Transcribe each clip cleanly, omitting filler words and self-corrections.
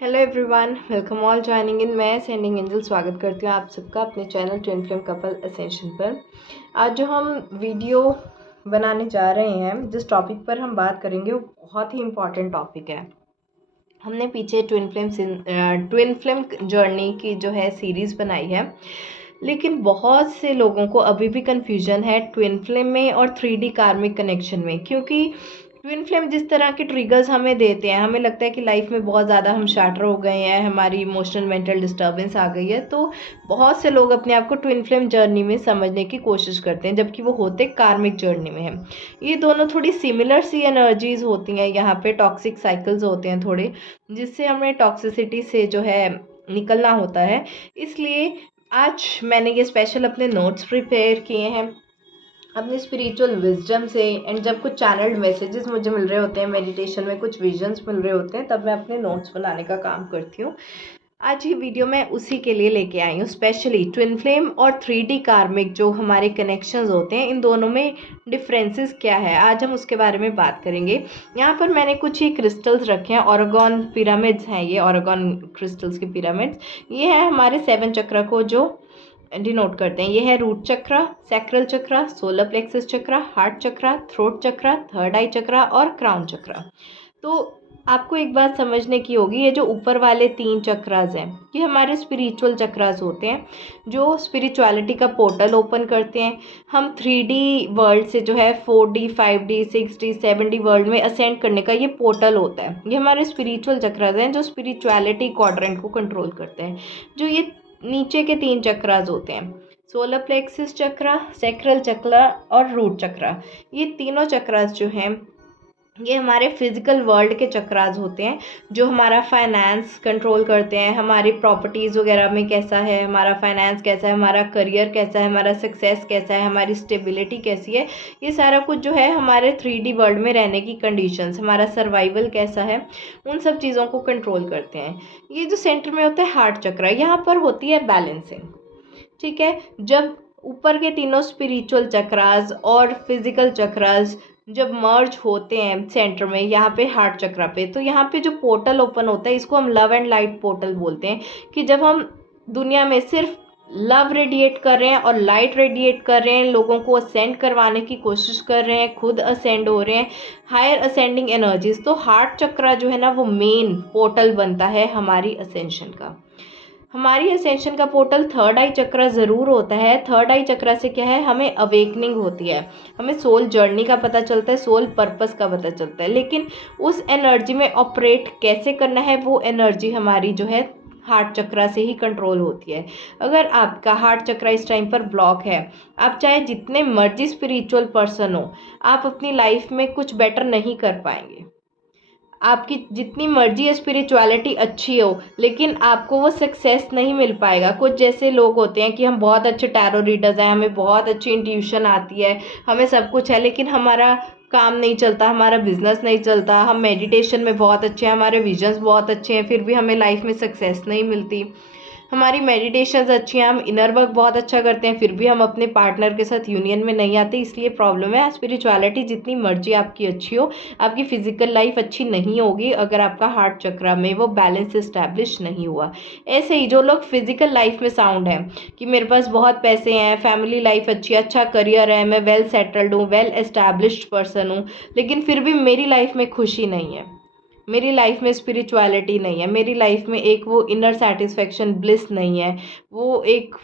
Hello everyone, welcome all joining in. मैं sending angel स्वागत करती हूँ आप सबका अपने channel twin flame couple ascension पर। आज जो हम वीडियो बनाने जा रहे हैं, जिस टॉपिक पर हम बात करेंगे वो बहुत ही इम्पॉर्टेंट टॉपिक है। हमने पीछे ट्विन फ्लेम जर्नी की जो है सीरीज़ बनाई है, लेकिन बहुत से लोगों को अभी भी कन्फ्यूजन है ट्विन फ्लेम में और 3D कार्मिक कनेक्शन में। क्योंकि ट्विन फ्लेम जिस तरह के ट्रिगर्स हमें देते हैं, हमें लगता है कि लाइफ में बहुत ज़्यादा हम शैटर हो गए हैं, हमारी इमोशनल मेंटल डिस्टर्बेंस आ गई है, तो बहुत से लोग अपने आप को ट्विन फ्लेम जर्नी में समझने की कोशिश करते हैं, जबकि वो होते कार्मिक जर्नी में हैं। ये दोनों थोड़ी सिमिलर सी एनर्जीज होती हैं, यहाँ पे टॉक्सिक साइकिल्स होते हैं थोड़े, जिससे हमें टॉक्सिसिटी से जो है निकलना होता है। इसलिए आज मैंने ये स्पेशल अपने नोट्स प्रिपेयर किए हैं अपने स्पिरिचुअल विजडम से। एंड जब कुछ चैनल्ड मैसेजेस मुझे मिल रहे होते हैं, मेडिटेशन में कुछ विजन्स मिल रहे होते हैं, तब मैं अपने नोट्स बनाने का काम करती हूँ। आज ये वीडियो मैं उसी के लिए लेके आई हूँ, स्पेशली ट्विन फ्लेम और 3D कार्मिक जो हमारे कनेक्शंस होते हैं, इन दोनों में डिफरेंसेस क्या है, आज हम उसके बारे में बात करेंगे। यहाँ पर मैंने कुछ ही क्रिस्टल्स रखे हैं, ओरेगन पिरामिड्स हैं ये, ओरेगन क्रिस्टल्स के पिरामिड्स। ये है हमारे 7 चक्र को जो डिनोट करते हैं। ये है रूट चक्रा, सैक्रल चक्रा, सोलर प्लेक्सस चक्रा, हार्ट चक्रा, थ्रोट चक्रा, थर्ड आई चक्रा और क्राउन चक्रा। तो आपको एक बात समझने की होगी, ये जो ऊपर वाले 3 चक्रास हैं, ये हमारे स्पिरिचुअल चक्रास होते हैं, जो स्पिरिचुअलिटी का पोर्टल ओपन करते हैं। हम 3D वर्ल्ड से जो है 4D 5D 6D 7D world में असेंड करने का ये पोर्टल होता है। ये हमारे स्पिरिचुअल चक्रास हैं जो स्पिरिचुअलिटी क्वाड्रेंट को कंट्रोल करते हैं। जो ये नीचे के 3 चक्रास होते हैं, सोलर प्लेक्सस चक्रा, सैक्रल चक्रा और रूट चक्रा, ये तीनों चक्रास जो हैं ये हमारे फिजिकल वर्ल्ड के चक्रास होते हैं, जो हमारा फाइनेंस कंट्रोल करते हैं, हमारी प्रॉपर्टीज़ वगैरह में कैसा है, हमारा फाइनेंस कैसा है, हमारा करियर कैसा है, हमारा सक्सेस कैसा है, हमारी स्टेबिलिटी कैसी है। ये सारा कुछ जो है हमारे 3D वर्ल्ड में रहने की कंडीशंस, हमारा सर्वाइवल कैसा है, उन सब चीज़ों को कंट्रोल करते हैं। ये जो सेंटर में होता है हार्ट चक्रा, यहाँ पर होती है बैलेंसिंग। ठीक है, जब ऊपर के तीनों स्पिरिचुअल चक्रास और फिजिकल चक्रास जब मर्ज होते हैं सेंटर में, यहाँ पे हार्ट चक्रा पे, तो यहाँ पे जो पोर्टल ओपन होता है, इसको हम लव एंड लाइट पोर्टल बोलते हैं। कि जब हम दुनिया में सिर्फ लव रेडिएट कर रहे हैं और लाइट रेडिएट कर रहे हैं, लोगों को असेंड करवाने की कोशिश कर रहे हैं, खुद असेंड हो रहे हैं, हायर असेंडिंग एनर्जीज, तो हार्ट चक्रा जो है ना, वो मेन पोर्टल बनता है हमारी असेंशन का। हमारी असेंशन का पोर्टल थर्ड आई चक्रा ज़रूर होता है। थर्ड आई चक्रा से क्या है, हमें अवेकनिंग होती है, हमें सोल जर्नी का पता चलता है, सोल पर्पस का पता चलता है। लेकिन उस एनर्जी में ऑपरेट कैसे करना है, वो एनर्जी हमारी जो है हार्ट चक्रा से ही कंट्रोल होती है। अगर आपका हार्ट चक्रा इस टाइम पर ब्लॉक है, आप चाहे जितने मर्जी स्पिरिचुअल पर्सन हो, आप अपनी लाइफ में कुछ बेटर नहीं कर पाएंगे। आपकी जितनी मर्जी स्पिरिचुअलिटी अच्छी हो, लेकिन आपको वो सक्सेस नहीं मिल पाएगा। कुछ जैसे लोग होते हैं कि हम बहुत अच्छे टैरो रीडर्स हैं, हमें बहुत अच्छी इंट्यूशन आती है, हमें सब कुछ है, लेकिन हमारा काम नहीं चलता, हमारा बिजनेस नहीं चलता। हम मेडिटेशन में बहुत अच्छे हैं, हमारे विजन्स बहुत अच्छे हैं, फिर भी हमें लाइफ में सक्सेस नहीं मिलती। हमारी मेडिटेशंस अच्छी हैं, हम इनर वर्क बहुत अच्छा करते हैं, फिर भी हम अपने पार्टनर के साथ यूनियन में नहीं आते, इसलिए प्रॉब्लम है। स्पिरिचुअलिटी जितनी मर्जी आपकी अच्छी हो, आपकी फिजिकल लाइफ अच्छी नहीं होगी अगर आपका हार्ट चक्रा में वो बैलेंस इस्टेब्लिश नहीं हुआ। ऐसे ही जो लोग फिजिकल लाइफ में साउंड हैं कि मेरे पास बहुत पैसे हैं, फैमिली लाइफ अच्छी, अच्छा करियर है, मैं वेल सेटल्ड हूँ, वेल एस्टैब्लिश्ड पर्सन हूँ, लेकिन फिर भी मेरी लाइफ में खुशी नहीं है, मेरी लाइफ में स्पिरिचुअलिटी नहीं है, मेरी लाइफ में एक वो इनर सेटिस्फेक्शन ब्लिस नहीं है, वो एक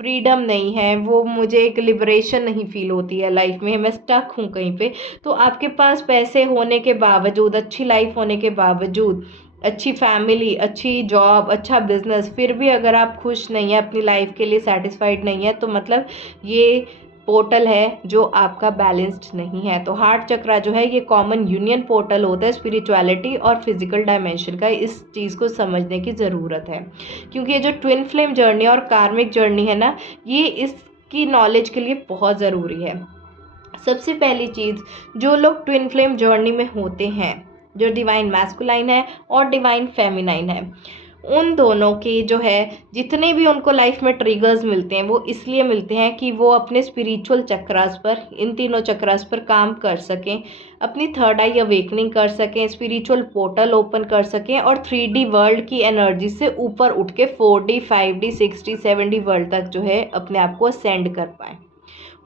फ्रीडम नहीं है, वो मुझे एक लिबरेशन नहीं फील होती है लाइफ में, मैं स्टक हूँ कहीं पे। तो आपके पास पैसे होने के बावजूद, अच्छी लाइफ होने के बावजूद, अच्छी फैमिली, अच्छी जॉब, अच्छा बिजनेस, फिर भी अगर आप खुश नहीं है, अपनी लाइफ के लिए सेटिस्फाइड नहीं है, तो मतलब ये पोर्टल है जो आपका बैलेंस्ड नहीं है। तो हार्ट चक्रा जो है ये कॉमन यूनियन पोर्टल होता है स्पिरिचुअलिटी और फिजिकल डायमेंशन का। इस चीज़ को समझने की ज़रूरत है, क्योंकि ये जो ट्विन फ्लेम जर्नी और कार्मिक जर्नी है ना, ये इसकी नॉलेज के लिए बहुत ज़रूरी है। सबसे पहली चीज़, जो लोग ट्विन फ्लेम जर्नी में होते हैं, जो डिवाइन मैस्कुलाइन है और डिवाइन फेमिनाइन है, उन दोनों की जो है जितने भी उनको लाइफ में ट्रिगर्स मिलते हैं वो इसलिए मिलते हैं कि वो अपने स्पिरिचुअल चक्रास पर, इन तीनों चक्रास पर काम कर सकें, अपनी थर्ड आई अवेकनिंग कर सकें, स्पिरिचुअल पोर्टल ओपन कर सकें और 3D वर्ल्ड की एनर्जी से ऊपर उठ के 4D 5D 6D 7D world तक जो है अपने आप को असेंड कर पाएँ,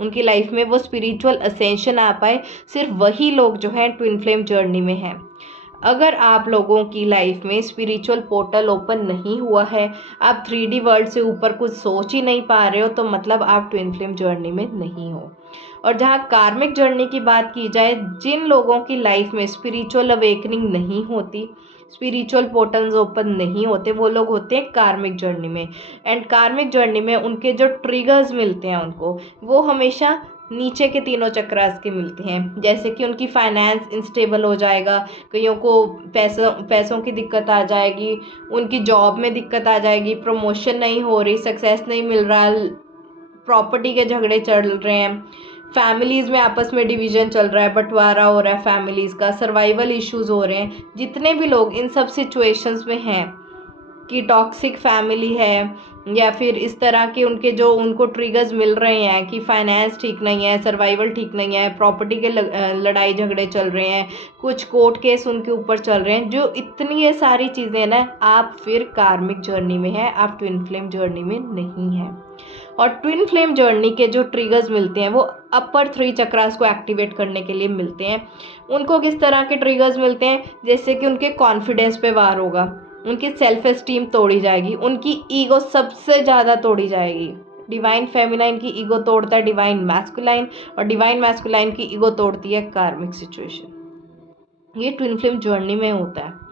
उनकी लाइफ में वो स्पिरिचुअल असेंशन आ पाए। सिर्फ वही लोग जो हैं ट्विन फ्लेम जर्नी में हैं। अगर आप लोगों की लाइफ में स्पिरिचुअल पोर्टल ओपन नहीं हुआ है, आप 3D वर्ल्ड से ऊपर कुछ सोच ही नहीं पा रहे हो, तो मतलब आप ट्विन फ्लेम जर्नी में नहीं हो। और जहाँ कार्मिक जर्नी की बात की जाए, जिन लोगों की लाइफ में स्पिरिचुअल अवेकनिंग नहीं होती, स्पिरिचुअल पोर्टल्स ओपन नहीं होते, वो लोग होते हैं कार्मिक जर्नी में। एंड कार्मिक जर्नी में उनके जो ट्रिगर्स मिलते हैं उनको, वो हमेशा नीचे के तीनों चक्रास के मिलते हैं। जैसे कि उनकी फाइनेंस इंस्टेबल हो जाएगा, कईयों को पैसों की दिक्कत आ जाएगी, उनकी जॉब में दिक्कत आ जाएगी, प्रमोशन नहीं हो रही, सक्सेस नहीं मिल रहा, प्रॉपर्टी के झगड़े चल रहे हैं, फैमिलीज़ में आपस में डिवीज़न चल रहा है, बंटवारा हो रहा है फैमिलीज़ का, सर्वाइवल इश्यूज़ हो रहे हैं। जितने भी लोग इन सब सिचुएशंस में हैं कि टॉक्सिक फैमिली है या फिर इस तरह के उनके जो उनको ट्रिगर्स मिल रहे हैं कि फाइनेंस ठीक नहीं है, सर्वाइवल ठीक नहीं है, प्रॉपर्टी के लड़ाई झगड़े चल रहे हैं, कुछ कोर्ट केस उनके ऊपर चल रहे हैं, जो इतनी ये सारी चीज़ें ना, आप फिर कार्मिक जर्नी में हैं, आप ट्विन फ्लेम जर्नी में नहीं हैं। और ट्विन फ्लेम जर्नी के जो ट्रिगर्स मिलते हैं वो अपर 3 चक्रास को एक्टिवेट करने के लिए मिलते हैं। उनको किस तरह के ट्रिगर्स मिलते हैं? जैसे कि उनके कॉन्फिडेंस पे वार होगा, उनकी सेल्फ एस्टीम तोड़ी जाएगी, उनकी ईगो सबसे ज़्यादा तोड़ी जाएगी। डिवाइन फेमिनाइन की ईगो तोड़ता है डिवाइन मैस्कुलाइन, और डिवाइन मैस्कुलाइन की ईगो तोड़ती है कार्मिक सिचुएशन। ये ट्विन फ्लेम जर्नी में होता है।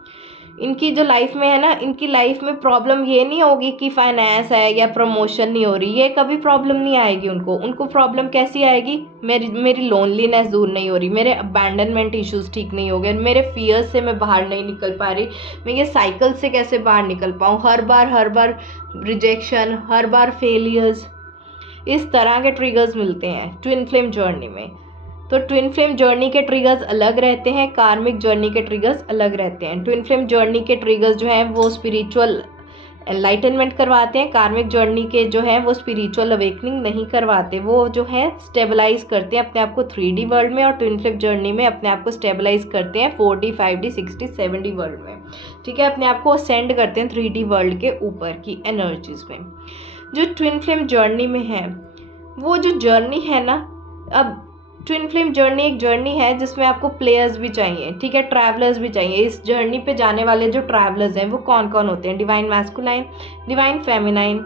इनकी जो लाइफ में है ना, इनकी लाइफ में प्रॉब्लम ये नहीं होगी कि फाइनेंस है या प्रमोशन नहीं हो रही, ये कभी प्रॉब्लम नहीं आएगी उनको प्रॉब्लम कैसी आएगी? मेरी लोनलीनेस दूर नहीं हो रही, मेरे अबैंडनमेंट इश्यूज ठीक नहीं हो गए, मेरे फियर्स से मैं बाहर नहीं निकल पा रही, मैं ये साइकिल से कैसे बाहर निकल पाऊँ, हर बार रिजेक्शन, हर बार फेलियर्स, इस तरह के ट्रिगर्स मिलते हैं ट्विन फ्लेम जर्नी में। तो ट्विन फ्लेम जर्नी के ट्रिगर्स अलग रहते हैं, कार्मिक जर्नी के ट्रिगर्स अलग रहते हैं। ट्विन फ्लेम जर्नी के ट्रिगर्स जो हैं वो स्पिरिचुअल एनलाइटनमेंट करवाते हैं, कार्मिक जर्नी के जो हैं वो स्पिरिचुअल अवेकनिंग नहीं करवाते, वो जो है स्टेबलाइज करते हैं अपने आप को 3D वर्ल्ड में, और ट्विन फ्लेम जर्नी में अपने आप को स्टेबलाइज करते हैं 4D 5D 6D 7D world में। ठीक है, अपने आप को असेंड करते हैं 3D वर्ल्ड के ऊपर की एनर्जीज में। जो ट्विन फ्लेम जर्नी में है, वो जो जर्नी है ना, अब ट्विन फ्लेम जर्नी एक जर्नी है जिसमें आपको प्लेयर्स भी चाहिए, ठीक है, ट्रैवलर्स भी चाहिए। इस जर्नी पे जाने वाले जो ट्रैवलर्स हैं वो कौन कौन होते हैं? डिवाइन मैस्कुलाइन, डिवाइन फेमिनाइन,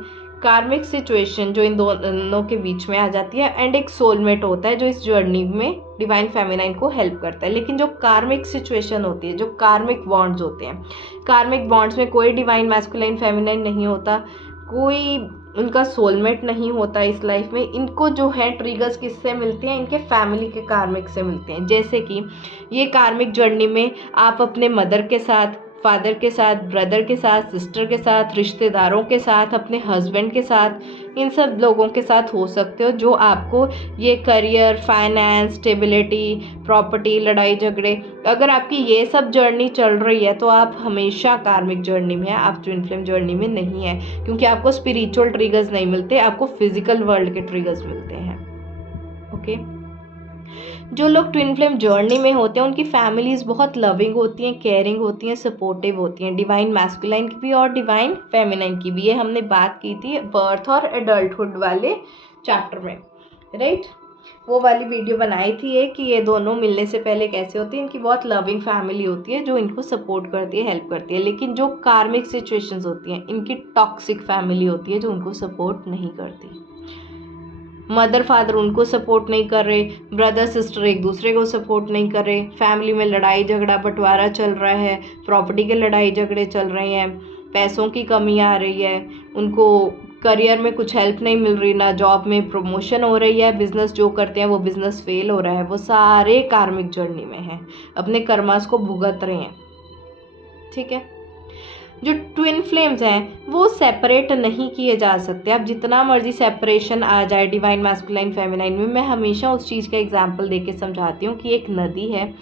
कार्मिक सिचुएशन जो इन दोनों के बीच में आ जाती है, एंड एक सोलमेट होता है जो इस जर्नी में डिवाइन फेमिनाइन को हेल्प करता है। लेकिन जो कार्मिक सिचुएशन होती है, जो कार्मिक बॉन्ड्स होते हैं, कार्मिक बॉन्ड्स में कोई डिवाइन मैस्कुलाइन फेमिनाइन नहीं होता, कोई उनका सोलमेट नहीं होता इस लाइफ में। इनको जो है ट्रिगर्स किससे मिलते हैं? इनके फैमिली के कार्मिक से मिलते हैं। जैसे कि ये कार्मिक जर्नी में आप अपने मदर के साथ, फादर के साथ, ब्रदर के साथ, सिस्टर के साथ, रिश्तेदारों के साथ, अपने हस्बैंड के साथ, इन सब लोगों के साथ हो सकते हो जो आपको ये करियर, फाइनेंस, स्टेबिलिटी, प्रॉपर्टी, लड़ाई झगड़े, अगर आपकी ये सब जर्नी चल रही है तो आप हमेशा कार्मिक जर्नी में हैं, आप ट्विन फ्लेम जर्नी में नहीं है, क्योंकि आपको स्पिरिचुअल ट्रिगर्स नहीं मिलते, आपको फिजिकल वर्ल्ड के ट्रिगर्स मिलते हैं। ओके, जो लोग ट्विन फ्लेम जर्नी में होते हैं उनकी फैमिलीज़ बहुत लविंग होती हैं, केयरिंग होती हैं, सपोर्टिव होती हैं, डिवाइन मैस्कुलाइन की भी और डिवाइन फेमिनाइन की भी। ये हमने बात की थी बर्थ और एडल्टहुड वाले चैप्टर में, राइट? वो वाली वीडियो बनाई थी ये कि ये दोनों मिलने से पहले कैसे होती है। इनकी बहुत लविंग फैमिली होती है जो इनको सपोर्ट करती है, हेल्प करती है। लेकिन जो कार्मिक सिचुएशंस होती हैं, इनकी टॉक्सिक फैमिली होती है जो उनको सपोर्ट नहीं करती। मदर फादर उनको सपोर्ट नहीं कर रहे, ब्रदर सिस्टर एक दूसरे को सपोर्ट नहीं कर रहे, फैमिली में लड़ाई झगड़ा बंटवारा चल रहा है, प्रॉपर्टी के लड़ाई झगड़े चल रहे हैं, पैसों की कमी आ रही है, उनको करियर में कुछ हेल्प नहीं मिल रही, ना जॉब में प्रमोशन हो रही है, बिजनेस जो करते हैं वो बिजनेस फेल हो रहा है। वो सारे कार्मिक जर्नी में हैं, अपने कर्मास को भुगत रहे हैं। ठीक है, जो ट्विन फ्लेम्स हैं वो सेपरेट नहीं किए जा सकते। अब जितना मर्जी सेपरेशन आ जाए डिवाइन मैस्कुलाइन फेमिनाइन में, मैं हमेशा उस चीज़ का एग्जांपल देके समझाती हूँ कि एक नदी है,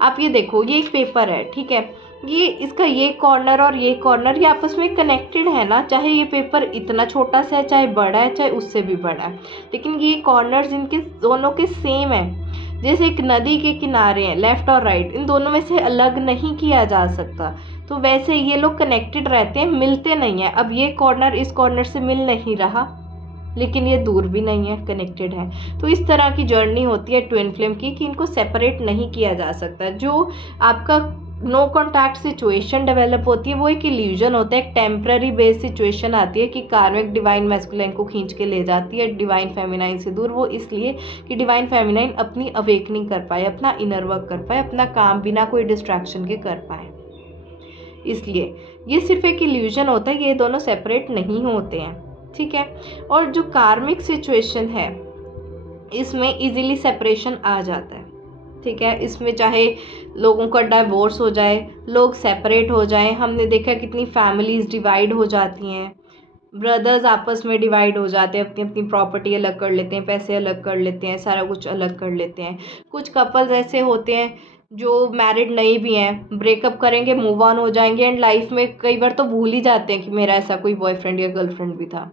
आप ये देखो, ये एक पेपर है, ठीक है, ये इसका ये कॉर्नर और ये कॉर्नर ये आपस में कनेक्टेड है ना, चाहे ये पेपर इतना छोटा सा है, चाहे बड़ा है, चाहे उससे भी बड़ा है, लेकिन ये कॉर्नर्स इनके दोनों के सेम है। जैसे एक नदी के किनारे हैं लेफ़्ट और राइट, इन दोनों में से अलग नहीं किया जा सकता, तो वैसे ये लोग कनेक्टेड रहते हैं, मिलते नहीं हैं। अब ये कॉर्नर इस कॉर्नर से मिल नहीं रहा, लेकिन ये दूर भी नहीं है, कनेक्टेड है। तो इस तरह की जर्नी होती है ट्विन फ्लेम की कि इनको सेपरेट नहीं किया जा सकता। जो आपका नो कॉन्टैक्ट सिचुएशन डेवलप होती है वो एक इल्यूजन होता है, एक टेम्पररी बेस्ड सिचुएशन आती है कि कार्मिक डिवाइन मैस्कुलाइन को खींच के ले जाती है डिवाइन फेमिनाइन से दूर। वो इसलिए कि डिवाइन फेमिनाइन अपनी अवेकनिंग कर पाए, अपना इनर वर्क कर पाए, अपना काम बिना कोई डिस्ट्रैक्शन के कर पाए। इसलिए ये सिर्फ एक इल्यूजन होता है, ये दोनों सेपरेट नहीं होते हैं, ठीक है। और जो कार्मिक सिचुएशन है इसमें इजीली सेपरेशन आ जाता है, ठीक है। इसमें चाहे लोगों का डाइवोर्स हो जाए, लोग सेपरेट हो जाएं, हमने देखा कितनी फैमिलीज डिवाइड हो जाती हैं, ब्रदर्स आपस में डिवाइड हो जाते हैं, अपनी अपनी प्रॉपर्टी अलग कर लेते हैं, पैसे अलग कर लेते हैं, सारा कुछ अलग कर लेते हैं। कुछ कपल्स ऐसे होते हैं जो मैरिड नहीं भी हैं, ब्रेकअप करेंगे, मूव ऑन हो जाएंगे एंड लाइफ में कई बार तो भूल ही जाते हैं कि मेरा ऐसा कोई बॉयफ्रेंड या गर्लफ्रेंड भी था।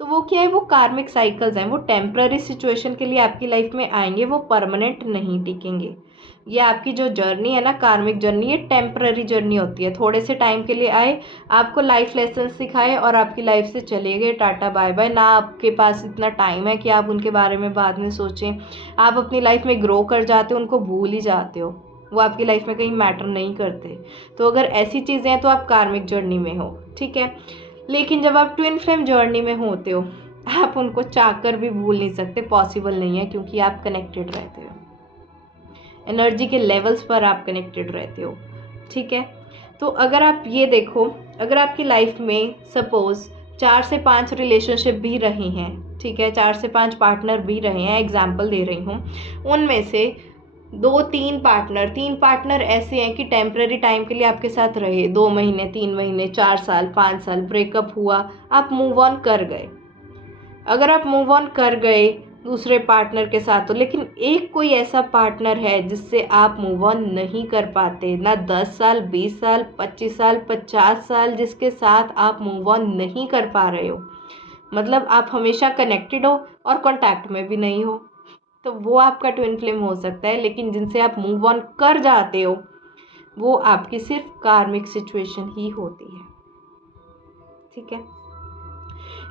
तो वो क्या है, वो कार्मिक साइकिल्स हैं, वो टेम्पररी सिचुएशन के लिए आपकी लाइफ में आएंगे, वो परमानेंट नहीं टिकेंगे। ये आपकी जो जर्नी है ना, कार्मिक जर्नी, ये टेम्पररी जर्नी होती है, थोड़े से टाइम के लिए आए, आपको लाइफ लेसन सिखाए और आपकी लाइफ से चले गए, टाटा बाय बाय। ना आपके पास इतना टाइम है कि आप उनके बारे में बाद में सोचें, आप अपनी लाइफ में ग्रो कर जाते हो, उनको भूल ही जाते हो, वो आपकी लाइफ में कहीं मैटर नहीं करते। तो अगर ऐसी चीज़ें हैं तो आप कार्मिक जर्नी में हो, ठीक है। लेकिन जब आप ट्विन फ्लेम जर्नी में होते हो, आप उनको चाहकर भी भूल नहीं सकते, पॉसिबल नहीं है, क्योंकि आप कनेक्टेड रहते हो, एनर्जी के लेवल्स पर आप कनेक्टेड रहते हो, ठीक है। तो अगर आप ये देखो, अगर आपकी लाइफ में सपोज 4 से 5 रिलेशनशिप भी रहे हैं, ठीक है, 4 से 5 पार्टनर भी रहे हैं, एग्जाम्पल दे रही हूँ, उनमें से 2-3 पार्टनर ऐसे हैं कि टेम्पररी टाइम के लिए आपके साथ रहे, 2 महीने, 3 महीने, 4 साल, 5 साल, ब्रेकअप हुआ, आप मूव ऑन कर गए। अगर आप मूव ऑन कर गए दूसरे पार्टनर के साथ, तो लेकिन एक कोई ऐसा पार्टनर है जिससे आप मूव ऑन नहीं कर पाते, ना 10 साल, 20 साल, 25 साल, 50 साल, जिसके साथ आप मूव ऑन नहीं कर पा रहे हो, मतलब आप हमेशा कनेक्टेड हो और कॉन्टैक्ट में भी नहीं हो, तो वो आपका ट्विन फ्लेम हो सकता है। लेकिन जिनसे आप मूव ऑन कर जाते हो वो आपकी सिर्फ कार्मिक सिचुएशन ही होती है, ठीक है।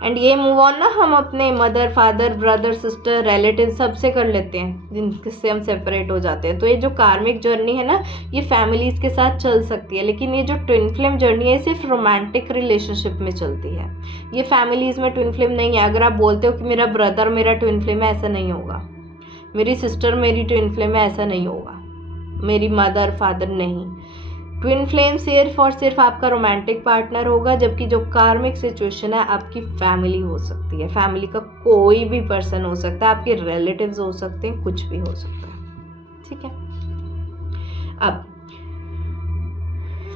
एंड ये मूव ऑन ना हम अपने mother, father, brother, sister, relative सबसे कर लेते हैं जिनसे हम सेपरेट हो जाते हैं। तो ये जो कार्मिक जर्नी है ना, ये फैमिलीज के साथ चल सकती है, लेकिन ये जो ट्विन फ्लेम जर्नी है सिर्फ रोमांटिक रिलेशनशिप में चलती है, ये फैमिलीज में ट्विन फ्लेम नहीं है। अगर आप बोलते हो कि मेरा ब्रदर मेरा ट्विन फ्लेम है, ऐसा नहीं होगा, मेरी सिस्टर मेरी ट्विन फ्लेम है, ऐसा नहीं होगा, मेरी मदर, फादर नहीं। ट्विन फ्लेम सिर्फ और सिर्फ आपका रोमांटिक पार्टनर होगा, जबकि जो कार्मिक सिचुएशन है आपकी फैमिली हो सकती है, फैमिली का कोई भी पर्सन हो सकता है, आपके रिलेटिव्स हो सकते हैं, कुछ भी हो सकता है, ठीक है। अब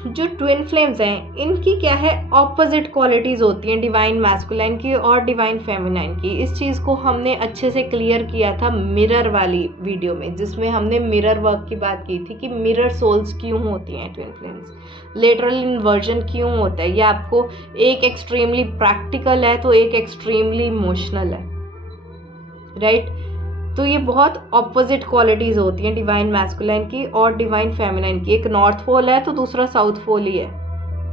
जो ट्विन फ्लेम्स हैं इनकी क्या है, ऑपोजिट क्वालिटीज़ होती हैं डिवाइन मैस्कुलाइन की और डिवाइन फेमिनाइन की। इस चीज़ को हमने अच्छे से क्लियर किया था मिरर वाली वीडियो में, जिसमें हमने मिरर वर्क की बात की थी कि मिरर सोल्स क्यों होती हैं ट्विन फ्लेम्स, लेटरल इन्वर्जन क्यों होता है। ये आपको एक एक्सट्रीमली प्रैक्टिकल है तो एक एक्सट्रीमली इमोशनल है, राइट। तो ये बहुत ऑपोजिट क्वालिटीज़ होती हैं डिवाइन मैस्कुलाइन की और डिवाइन फेमिनाइन की। एक नॉर्थ पोल है तो दूसरा साउथ पोल ही है,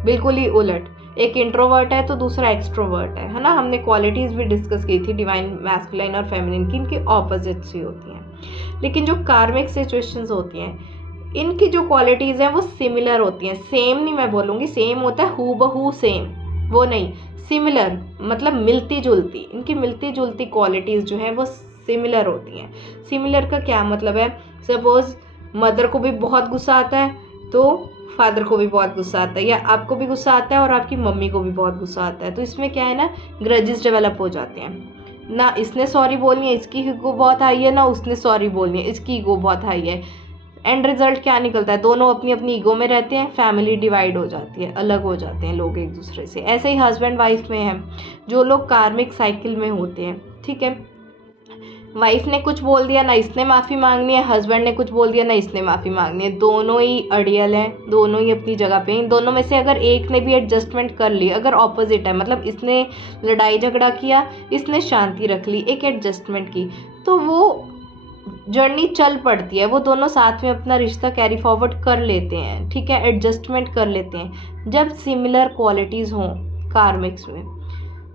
बिल्कुल ही उलट। एक इंट्रोवर्ट है तो दूसरा एक्सट्रोवर्ट है ना। हमने क्वालिटीज़ भी डिस्कस की थी डिवाइन मैस्कुलाइन और फेमिनाइन की, इनकी ऑपोजिट्स ही होती हैं। लेकिन जो कार्मिक सिचुएशंस होती हैं इनकी जो क्वालिटीज़ हैं वो सिमिलर होती हैं। सेम नहीं मैं बोलूँगी, सेम होता है हूबहू सेम, वो नहीं, सिमिलर मतलब मिलती जुलती। इनकी मिलती जुलती क्वालिटीज़ जो हैं वो सिमिलर होती हैं। सिमिलर का क्या मतलब है, सपोज मदर को भी बहुत गुस्सा आता है तो फादर को भी बहुत गुस्सा आता है, या आपको भी गुस्सा आता है और आपकी मम्मी को भी बहुत गुस्सा आता है। तो इसमें क्या है ना, ग्रजेस डेवलप हो जाते हैं ना। इसने सॉरी बोलनी है, इसकी ईगो बहुत हाई है, ना उसने सॉरी बोलनी है, इसकी ईगो बहुत हाई है। एंड रिजल्ट क्या निकलता है, दोनों अपनी अपनी ईगो में रहते हैं, फैमिली डिवाइड हो जाती है, अलग हो जाते हैं लोग एक दूसरे से। ऐसे ही हस्बैंड वाइफ में है, जो लोग कार्मिक साइकिल में होते हैं, ठीक है। वाइफ ने कुछ बोल दिया ना इसने माफ़ी मांगनी है, हस्बैंड ने कुछ बोल दिया ना इसने माफ़ी मांगनी है, दोनों ही अड़ियल हैं, दोनों ही अपनी जगह पे। इन दोनों में से अगर एक ने भी एडजस्टमेंट कर ली, अगर ऑपोजिट है मतलब इसने लड़ाई झगड़ा किया, इसने शांति रख ली, एक एडजस्टमेंट की, तो वो जर्नी चल पड़ती है। वो दोनों साथ में अपना रिश्ता कैरी फॉरवर्ड कर लेते हैं, ठीक है, एडजस्टमेंट कर लेते हैं। जब सिमिलर क्वालिटीज़ हों कार्मिक्स में,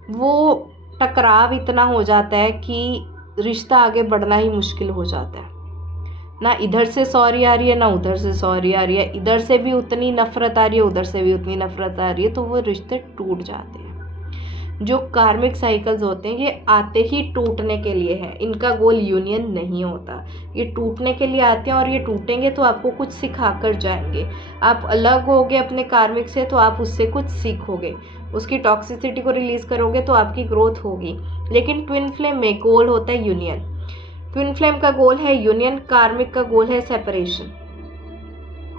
वो टकराव इतना हो जाता है कि रिश्ता आगे बढ़ना ही मुश्किल हो जाता है। ना इधर से सॉरी आ रही है, ना उधर से सॉरी आ रही है, इधर से भी उतनी नफरत आ रही है, उधर से भी उतनी नफरत आ रही है, तो वो रिश्ते टूट जाते हैं। जो कार्मिक साइकिल्स होते हैं ये आते ही टूटने के लिए है, इनका गोल यूनियन नहीं होता। ये टूटने के लिए आते हैं और ये टूटेंगे तो आपको कुछ सिखा कर जाएंगे। आप अलग होगे अपने कार्मिक से तो आप उससे कुछ सीखोगे, उसकी टॉक्सिसिटी को रिलीज़ करोगे तो आपकी ग्रोथ होगी। लेकिन ट्विन फ्लेम में गोल होता है यूनियन। ट्विन फ्लेम का गोल है यूनियन, कार्मिक का गोल है सेपरेशन।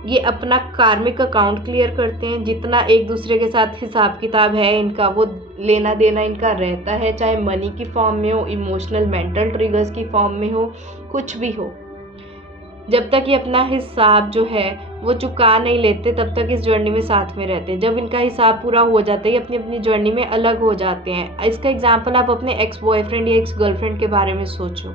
ये अपना कार्मिक अकाउंट क्लियर करते हैं, जितना एक दूसरे के साथ हिसाब किताब है इनका, वो लेना देना इनका रहता है, चाहे मनी की फॉर्म में हो, इमोशनल मेंटल ट्रिगर्स की फॉर्म में हो, कुछ भी हो। जब तक ये अपना हिसाब जो है वो चुका नहीं लेते तब तक इस जर्नी में साथ में रहते हैं। जब इनका हिसाब पूरा हो जाता है ये अपनी अपनी जर्नी में अलग हो जाते हैं। इसका एग्जाम्पल आप अपने एक्स बॉयफ्रेंड या एक्स गर्लफ्रेंड के बारे में सोचो।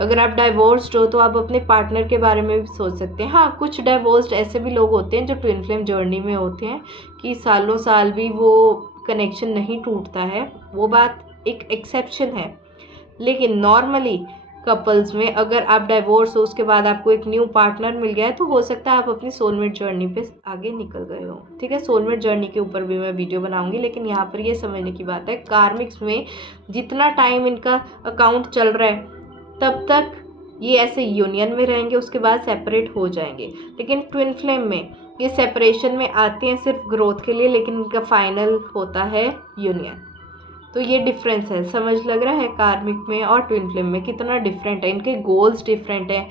अगर आप डाइवोर्स्ड हो तो आप अपने पार्टनर के बारे में भी सोच सकते हैं। हाँ, कुछ डाइवोर्स्ड ऐसे भी लोग होते हैं जो ट्विन फ्लेम जर्नी में होते हैं कि सालों साल भी वो कनेक्शन नहीं टूटता है, वो बात एक एक्सेप्शन है। लेकिन नॉर्मली कपल्स में अगर आप डाइवोर्स हो उसके बाद आपको एक न्यू पार्टनर मिल गया है तो हो सकता है आप अपनी सोलमेट जर्नी पे आगे निकल गए हो, ठीक है। सोलमेट जर्नी के ऊपर भी मैं वीडियो बनाऊंगी, लेकिन यहाँ पर ये समझने की बात है कार्मिक्स में जितना टाइम इनका अकाउंट चल रहा है तब तक ये ऐसे यूनियन में रहेंगे, उसके बाद सेपरेट हो जाएंगे। लेकिन ट्विन फ्लेम में ये सेपरेशन में आते हैं सिर्फ ग्रोथ के लिए, लेकिन इनका फाइनल होता है यूनियन। तो ये डिफरेंस है, समझ लग रहा है कार्मिक में और ट्विन फ्लेम में कितना डिफरेंट है। इनके गोल्स डिफरेंट है,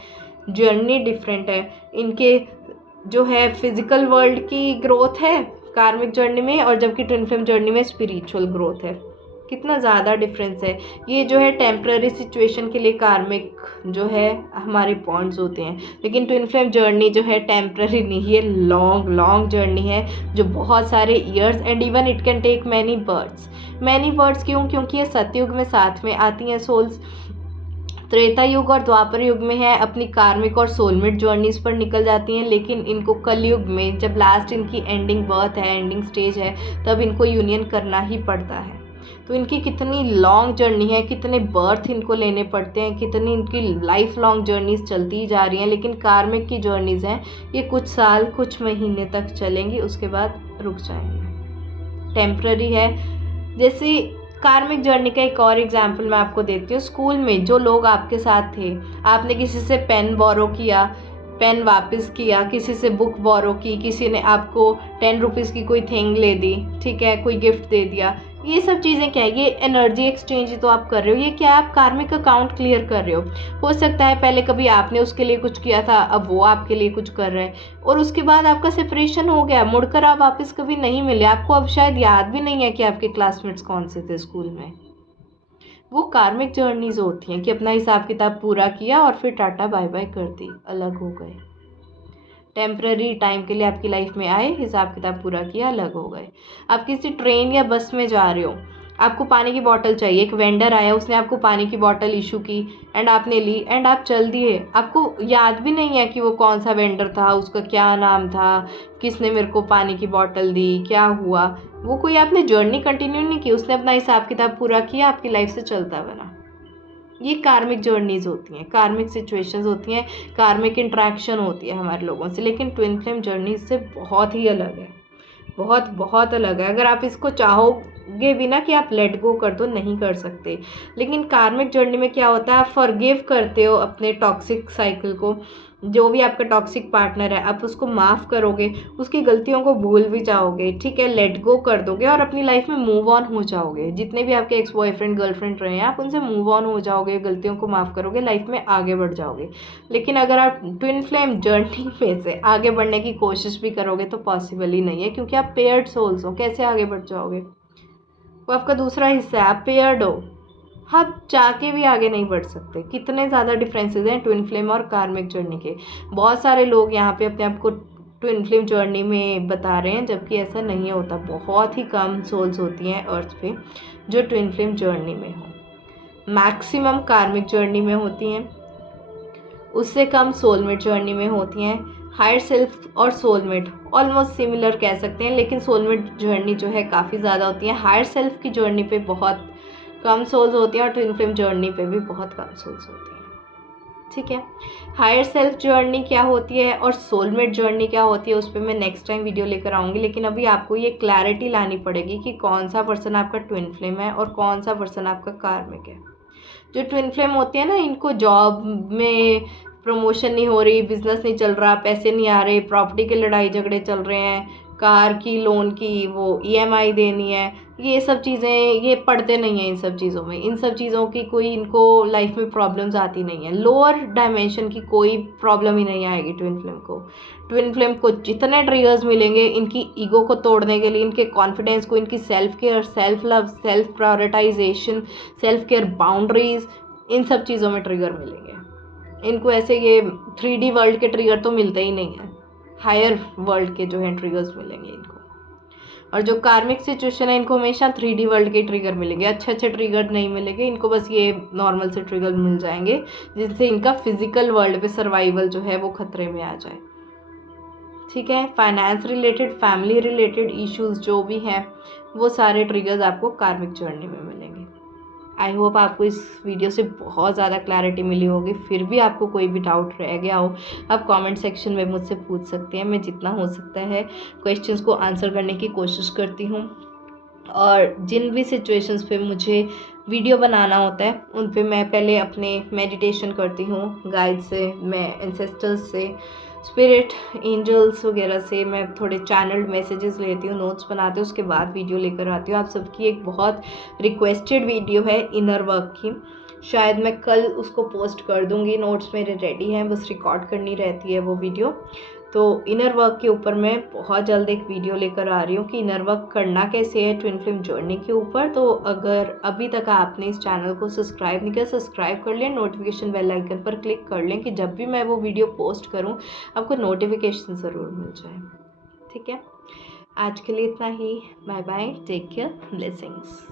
जर्नी डिफरेंट है, इनके जो है फिजिकल वर्ल्ड की ग्रोथ है कार्मिक जर्नी में, और जबकि ट्विन फ्लेम जर्नी में स्पिरिचुअल ग्रोथ है। कितना ज़्यादा डिफरेंस है। ये जो है टेम्पररी सिचुएशन के लिए कार्मिक जो है हमारे बॉन्ड्स होते हैं, लेकिन ट्विन फ्लेम जर्नी जो है टेम्पररी नहीं, ये लॉन्ग लॉन्ग जर्नी है जो बहुत सारे years and even it can take many births. Many births क्यों? क्योंकि ये सतयुग में साथ में आती हैं सोल्स, त्रेता युग और द्वापर युग में है अपनी कार्मिक और सोलमेट जर्नीज पर निकल जाती हैं, लेकिन इनको कलयुग में जब लास्ट इनकी एंडिंग बर्थ है, एंडिंग स्टेज है, तब इनको यूनियन करना ही पड़ता है। तो इनकी कितनी लॉन्ग जर्नी है, कितने बर्थ इनको लेने पड़ते हैं, कितनी इनकी लाइफ लॉन्ग जर्नीज चलती ही जा रही हैं। लेकिन कार्मिक की जर्नीज हैं ये कुछ साल कुछ महीने तक चलेंगी, उसके बाद रुक जाएंगी, टेम्पररी है। जैसे कार्मिक जर्नी का एक और एग्जाम्पल मैं आपको देती हूँ। स्कूल में जो लोग आपके साथ थे, आपने किसी से पेन बोरो किया, पेन वापस किया, किसी से बुक बोरो की, किसी ने आपको 10 रुपीज़ की कोई थिंग ले दी, ठीक है, कोई गिफ्ट दे दिया, ये सब चीज़ें क्या है? ये एनर्जी एक्सचेंज ही तो आप कर रहे हो। ये क्या है? आप कार्मिक अकाउंट क्लियर कर रहे हो सकता है पहले कभी आपने उसके लिए कुछ किया था, अब वो आपके लिए कुछ कर रहे हैं, और उसके बाद आपका सेपरेशन हो गया, मुड़कर आप वापस कभी नहीं मिले, आपको अब शायद याद भी नहीं है कि आपके क्लासमेट्स कौन से थे स्कूल में। वो कार्मिक जर्नीज होती हैं कि अपना हिसाब किताब पूरा किया और फिर टाटा बाय बाय कर दी, अलग हो गए। टेम्पररी टाइम के लिए आपकी लाइफ में आए, हिसाब किताब पूरा किया, अलग हो गए। आप किसी ट्रेन या बस में जा रहे हो, आपको पानी की बोतल चाहिए, एक वेंडर आया, उसने आपको पानी की बोतल इशू की एंड आपने ली एंड आप चल दिए। आपको याद भी नहीं है कि वो कौन सा वेंडर था, उसका क्या नाम था, किसने मेरे को पानी की बोतल दी, क्या हुआ। वो कोई आपने जर्नी कंटिन्यू नहीं की, उसने अपना हिसाब किताब पूरा किया, आपकी लाइफ से चलता बना। ये कार्मिक जर्नीज होती हैं, कार्मिक सिचुएशंस होती हैं, कार्मिक इंट्रैक्शन होती है हमारे लोगों से। लेकिन ट्विन फ्लेम जर्नी से बहुत ही अलग है, बहुत बहुत अलग है। अगर आप इसको चाहोगे भी ना कि आप लेट गो कर दो, नहीं कर सकते। लेकिन कार्मिक जर्नी में क्या होता है, आप फॉरगिव करते हो अपने टॉक्सिक साइकिल को, जो भी आपका टॉक्सिक पार्टनर है आप उसको माफ़ करोगे, उसकी गलतियों को भूल भी जाओगे, ठीक है, लेट गो कर दोगे और अपनी लाइफ में मूव ऑन हो जाओगे। जितने भी आपके एक्स बॉयफ्रेंड गर्लफ्रेंड रहे हैं आप उनसे मूव ऑन हो जाओगे, गलतियों को माफ़ करोगे, लाइफ में आगे बढ़ जाओगे। लेकिन अगर आप ट्विन फ्लेम जर्नी में से आगे बढ़ने की कोशिश भी करोगे तो पॉसिबल ही नहीं है, क्योंकि आप पेयर्ड सोल्स हो, कैसे आगे बढ़ जाओगे? वो आपका दूसरा हिस्सा है, आप पेयर्ड हो, आप चाह भी आगे नहीं बढ़ सकते। कितने ज़्यादा डिफरेंसेस हैं ट्विन फ्लेम और कार्मिक जर्नी के। बहुत सारे लोग यहाँ पे अपने आप को ट्विन फ्लेम जर्नी में बता रहे हैं, जबकि ऐसा नहीं होता। बहुत ही कम सोल्स होती हैं अर्थ पे जो ट्विन फ्लेम जर्नी में हो। मैक्सिमम कार्मिक जर्नी में होती हैं, उससे कम सोलमेट जर्नी में होती हैं। हायर सेल्फ और सोलमेट ऑलमोस्ट सिमिलर कह सकते हैं, लेकिन सोलमेट जर्नी जो है काफ़ी ज़्यादा होती है। हायर सेल्फ की जर्नी पे बहुत कम सोल्स होती हैं और ट्विन फ्लेम जर्नी पे भी बहुत कम सोल्स होती हैं। ठीक है, हायर सेल्फ जर्नी क्या होती है और सोलमेट जर्नी क्या होती है, उस पर मैं नेक्स्ट टाइम वीडियो लेकर आऊँगी। लेकिन अभी आपको ये क्लैरिटी लानी पड़ेगी कि कौन सा पर्सन आपका ट्विन फ्लेम है और कौन सा पर्सन आपका कार्मिक है। जो ट्विन फ्लेम होती है ना, इनको जॉब में प्रमोशन नहीं हो रही, बिजनेस नहीं चल रहा, पैसे नहीं आ रहे, प्रॉपर्टी के लड़ाई झगड़े चल रहे हैं, कार की लोन की वो ईएमआई देनी है, ये सब चीज़ें, ये पढ़ते नहीं हैं इन सब चीज़ों में। इन सब चीज़ों की कोई इनको लाइफ में प्रॉब्लम्स आती नहीं है। लोअर डायमेंशन की कोई प्रॉब्लम ही नहीं आएगी ट्विन फ्लेम को। ट्विन फ्लेम को जितने ट्रिगर्स मिलेंगे इनकी ईगो को तोड़ने के लिए, इनके कॉन्फिडेंस को, इनकी self care, self love, self prioritisation, self care, boundaries, इन सब चीज़ों में ट्रिगर मिलेंगे इनको। ऐसे ये 3D वर्ल्ड के ट्रिगर तो मिलते ही नहीं हैं, हायर वर्ल्ड के जो हैं ट्रिगर्स मिलेंगे इनको। और जो कार्मिक सिचुएशन है इनको हमेशा 3D वर्ल्ड के ट्रिगर मिलेंगे, अच्छे अच्छे ट्रिगर नहीं मिलेंगे इनको, बस ये नॉर्मल से ट्रिगर मिल जाएंगे जिससे इनका फिजिकल वर्ल्ड पे सर्वाइवल जो है वो खतरे में आ जाए। ठीक है, finance related, family related issues जो भी हैं वो सारे ट्रिगर्स आपको कार्मिक जर्नी में मिलेंगे। आई होप आपको इस वीडियो से बहुत ज़्यादा क्लैरिटी मिली होगी। फिर भी आपको कोई भी डाउट रह गया हो, आप कमेंट सेक्शन में मुझसे पूछ सकते हैं। मैं जितना हो सकता है क्वेश्चंस को आंसर करने की कोशिश करती हूँ। और जिन भी सिचुएशंस पे मुझे वीडियो बनाना होता है उन पे मैं पहले अपने मेडिटेशन करती हूँ गाइड से, मैं एंसेस्टर्स से, स्पिरिट एंजल्स वगैरह से मैं थोड़े चैनल्ड मैसेजेस लेती हूँ, नोट्स बनाती हूँ, उसके बाद वीडियो लेकर आती हूँ। आप सबकी एक बहुत रिक्वेस्टेड वीडियो है इनर वर्क की, शायद मैं कल उसको पोस्ट कर दूँगी। नोट्स मेरे रेडी हैं, बस रिकॉर्ड करनी रहती है वो वीडियो। तो इनर वर्क के ऊपर मैं बहुत जल्द एक वीडियो लेकर आ रही हूँ कि इनर वर्क करना कैसे है ट्विन फ्लेम जर्नी के ऊपर। तो अगर अभी तक आपने इस चैनल को सब्सक्राइब नहीं किया, सब्सक्राइब कर लें, नोटिफिकेशन बेल आइकन पर क्लिक कर लें कि जब भी मैं वो वीडियो पोस्ट करूँ आपको नोटिफिकेशन ज़रूर मिल जाए। ठीक है, आज के लिए इतना ही। Bye bye, take care, blessings.